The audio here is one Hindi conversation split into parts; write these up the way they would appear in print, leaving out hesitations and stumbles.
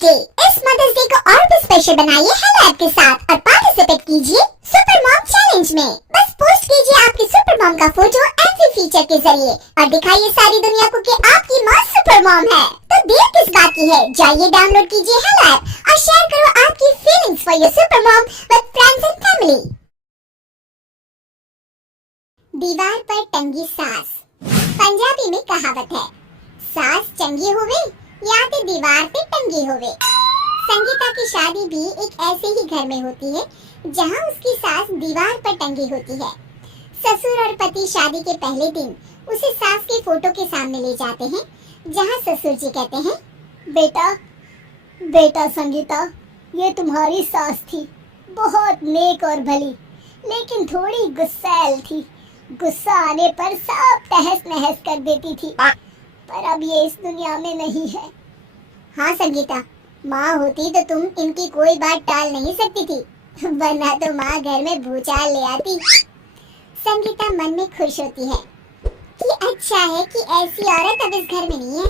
डे। इस मदर्स डे को और भी स्पेशल बनाइए हेलो ऐप के साथ और पार्टिसिपेट कीजिए सुपर मॉम चैलेंज में। बस पोस्ट कीजिए आपकी सुपर मॉम का फोटो ऐसे फीचर के जरिए और दिखाइए सारी दुनिया को कि आपकी माँ सुपर मॉम है। तो देर किस बात की है, जाइए डाउनलोड कीजिए हेलो ऐप और शेयर करो आपकी feelings for your super mom with friends and family. दीवार पर टंगी सास। पंजाबी में कहावत है, सास चंगी होवे या तो दीवार पे टंगी होवे। संगीता की शादी भी एक ऐसे ही घर में होती है जहां उसकी सास दीवार पर टंगी होती है। ससुर और पति शादी के पहले दिन उसे सास के फोटो के सामने ले जाते हैं, जहां ससुर जी कहते हैं, बेटा संगीता, ये तुम्हारी सास थी, बहुत नेक और भली, लेकिन थोड़ी गुस्सैल थी। गुस्सा आने पर सब तहस नहस कर देती थी, पर अब ये इस दुनिया में नहीं है। हाँ संगीता, माँ होती तो तुम इनकी कोई बात टाल नहीं सकती थी, वरना तो माँ घर में भूचाल ले आती। संगीता मन में खुश होती है कि अच्छा है कि ऐसी औरत अब इस घर में नहीं है,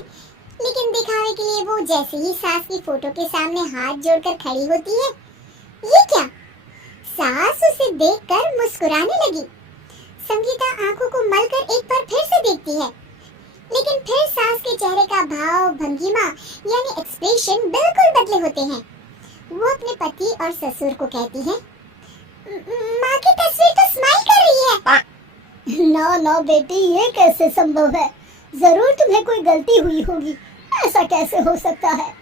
लेकिन दिखावे के लिए वो जैसे ही सास की फोटो के सामने हाथ जोड़कर खड़ी होती है, ये क्या, सास उसे देखकर मुस्कुराने लगी। संगीता आंखों को मलकर एक बार फिर से देखती है, लेकिन फिर सास के चेहरे का भाव, भंगिमा यानी एक्सप्रेशन बिल्कुल बदले होते हैं। वो अपने पति और ससुर को कहती है, माँ की तस्वीर तो स्माइल कर रही है। ना बेटी, ये कैसे संभव है? जरूर तुम्हें कोई गलती हुई होगी, ऐसा कैसे हो सकता है?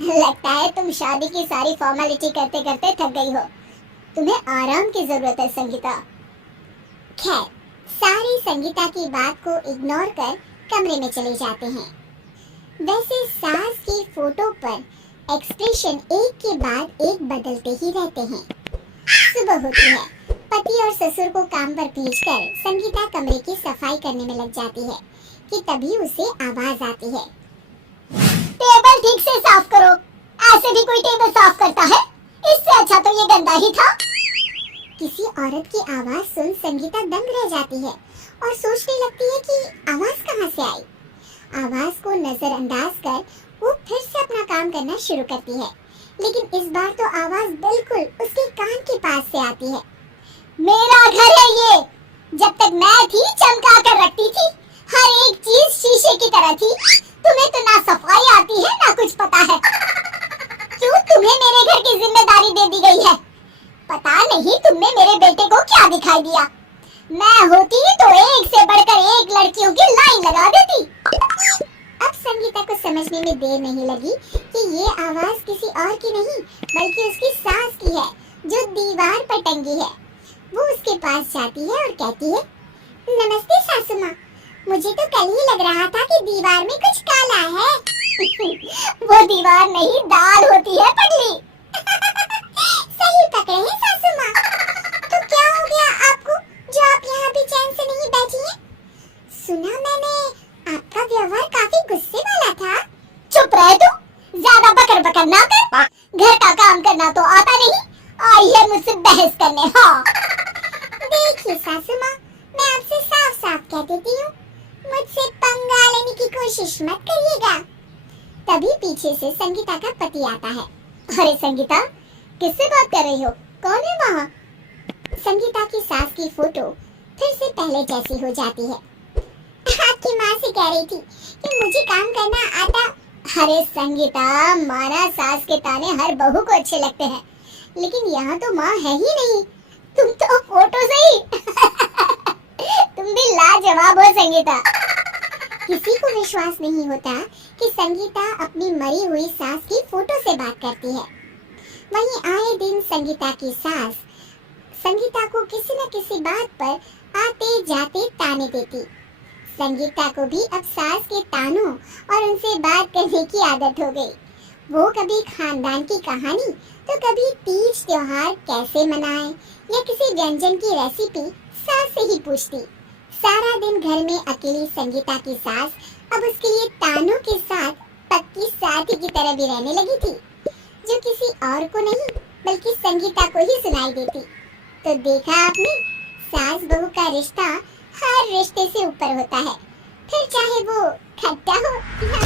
लगता है तुम शादी की सारी फॉर्मेलिटी करते करते थक गई हो, तुम्हें आराम की जरूरत है संगीता। खैर, सारी संगीता की बात को इग्नोर कर कमरे में चले जाते हैं। वैसे सास की फोटो पर एक्सप्रेशन एक के बाद एक बदलते ही रहते हैं। सुबह होती है, पति और ससुर को काम पर भेजकर संगीता कमरे की सफाई करने में लग जाती है कि तभी उसे आवाज आती है, टेबल ठीक से साफ करो। ऐसे भी कोई टेबल साफ करता है? इससे अच्छा तो ये गंदा ही था। किसी औरत की आवाज सुन संगीता दंग रह जाती है और सोचने लगती है कि आवाज कहाँ से आई। आवाज को नजरअंदाज कर वो फिर से अपना काम करना शुरू करती है, लेकिन इस बार तो आवाज बिल्कुल उसके कान के पास से आती है। मेरा घर है ये। जब तक मैं थी चमका कर रखती थी, हर एक चीज शीशे की तरह थी। तुम्हें तो ना सफाई आती है ना कुछ पता है। क्यों तुम्हें मेरे घर की जिम्मेदारी दे दी गई है? पता नहीं तुमने मेरे बेटे को क्या दिखाई दिया। मैं होती तो एक से बढ़कर एक लड़कियों की लाइन लगा देती। अब संगीता को समझने में देर नहीं लगी कि ये आवाज किसी और की नहीं बल्कि उसकी सास की है, जो दीवार पर टंगी है। वो उसके पास जाती है और कहती है, नमस्ते सासू माँ, मुझे तो कल ही लग रहा था कि दीवार में कुछ काला है। वो दीवार नहीं, दाल होती है पगली। सही पकड़े हैं सासू माँ। तो क्या हो गया आपको जो आप यहाँ भी चैन से नहीं बैठी हैं? सुना मैंने आपका व्यवहार काफी गुस्से वाला था। चुप रहे तू, ज्यादा बकर बकर ना कर। घर का काम करना तो आता नहीं, आई है मुझसे बहस करने। हाँ देखिए सासू माँ, मैं आपसे साफ साफ कह देती हूँ, मुझसे पंगा लेने की कोशिश मत करिएगा। तभी पीछे से संगीता का पति आता है। अरे संगीता, किससे बात कर रही हो? कौन है वहाँ? संगीता की सास की फोटो फिर से पहले जैसी हो जाती है। आपकी माँ से कह रही थी कि मुझे काम करना आता। अरे संगीता, माना सास के ताने हर बहू को अच्छे लगते हैं, लेकिन यहाँ तो माँ है ही नहीं। तुम तो फोटो से ही तुम भी लाजवाब हो संगीता। किसी को विश्वास नहीं होता कि संगीता अपनी मरी हुई सास की फोटो से बात करती है। वहीं आए दिन संगीता की सास संगीता को किसी न किसी बात पर आते जाते ताने देती। संगीता को भी अब सास के तानों और उनसे बात करने की आदत हो गई। वो कभी खानदान की कहानी तो कभी तीज त्योहार कैसे मनाएं या किसी व्यंजन की रेसिपी सास से ही पूछती। सारा दिन घर में अकेली संगीता की सास अब उसके लिए तानों के साथ पक्की साथी की तरह भी रहने लगी थी, जो किसी और को नहीं बल्कि संगीता को ही सुनाई देती। तो देखा आपने, सास बहू का रिश्ता हर रिश्ते से ऊपर होता है, फिर चाहे वो खट्टा हो या